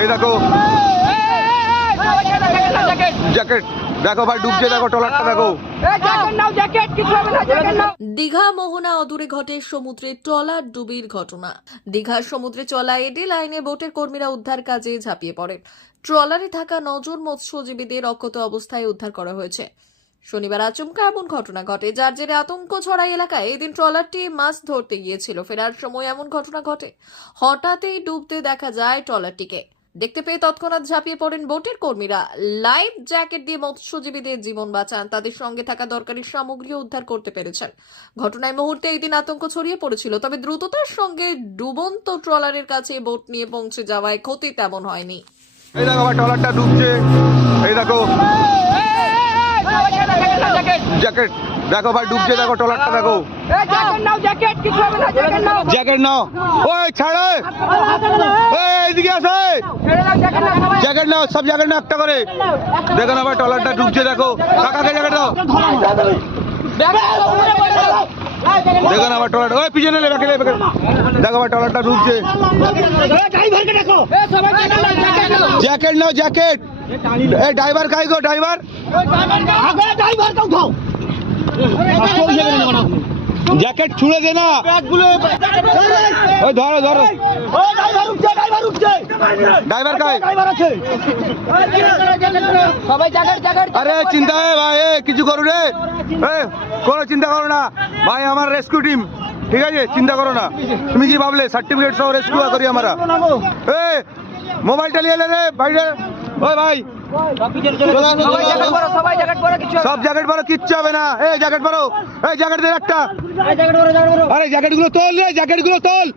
এই দেখো। ডুবছে দেখো দীঘা, মোহনা অদূরে ঘটে সমুদ্রে ট্রলার ডুবির ঘটনা। দীঘার সমুদ্রে চলা এডি লাইনে বোটের কর্মীরা উদ্ধার কাজে ঝাঁপিয়ে পড়েন। ট্রলারে থাকা নজন মৎস্যজীবীদের অক্ষত অবস্থায় উদ্ধার করা হয়েছে। শনিবার আচমকা এমন ঘটনা ঘটে, যার জেরে আতঙ্ক ছড়ায় এলাকায়। এদিন ট্রলারটি মাছ ধরতে গিয়েছিল, ফেরার সময় এমন ঘটনা ঘটে। হঠাৎই ডুবতে দেখা যায় ট্রলারটিকে। দেখতে পেয়ে তৎক্ষণাৎ ঝাঁপিয়ে পড়েন বোটের কর্মীরা। লাইফ জ্যাকেট দিয়ে মৎস্যজীবীদের জীবন বাঁচান, তাদের সঙ্গে থাকা দরকারি সামগ্রীও উদ্ধার করতে পেরেছেন। ঘটনায় মুহূর্তে এই দিন আতঙ্ক ছড়িয়ে পড়েছিল, তবে দ্রুততার সঙ্গে ডুবন্ত ট্রলারের কাছে বোট নিয়ে পৌঁছে যাওয়ায় ক্ষতি তেমন হয়নি। এই দেখো ট্রলারটা ডুবছে। এই দেখো। জ্যাকেট। দেখো ভাই ডুবছে দেখো ট্রলারটা দেখো। জ্যাকেট নাও। ওই ছাড়ো। এই এইদিকে আসো। জ্যাকেট নাও সব জ্যাকেট নাও একটা করে। দেখো না ভাই ট্রলারটা ডুবছে দেখো। কাকাকে জ্যাকেট দাও। দেখো না আমার ট্রলার ওই পিছনে লে ব্যাকে লে ব্যাকে লে। দেখো ভাই ট্রলারটা ডুবছে। জ্যাকেট নাও জ্যাকেট। এই ড্রাইভার কাই গো ড্রাইভার? জ্যাকেট ছুঁড়ে দে না। ওই ধরো ধরো। ড্রাইভার কাই? সবাই জাগার জাগার আরে চিন্তা হে ভাই এ কিছু করো রে। এ কোনো চিন্তা করো না। ভাই আমার রেস্কিউ টিম। ঠিক আছে চিন্তা করো না। তুমি কি ভাবলে সার্টিফিকেট সহ রেস্কিউ করি আমরা? এ মোবাইলটা নিয়ে এলে রে ভাইরে ওই ভাই। সব জ্যাকেট পরো কিচ্ছু হবে না। এই জ্যাকেট পরো এই জ্যাকেট দে একটা। আরে জ্যাকেটগুলো তোল রে জ্যাকেটগুলো তোল।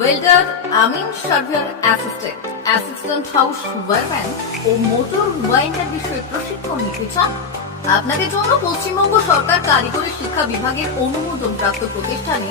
ওয়েল্ডার আমিন surveyor assistant assistant house wireman ও মোটর ওয়াইন্ডার বিষয়ে প্রশিক্ষণ নিতে চান? আপনাদের জন্য পশ্চিমবঙ্গ সরকার কারিগরি শিক্ষা বিভাগের অনুমোদন প্রাপ্ত প্রতিষ্ঠানে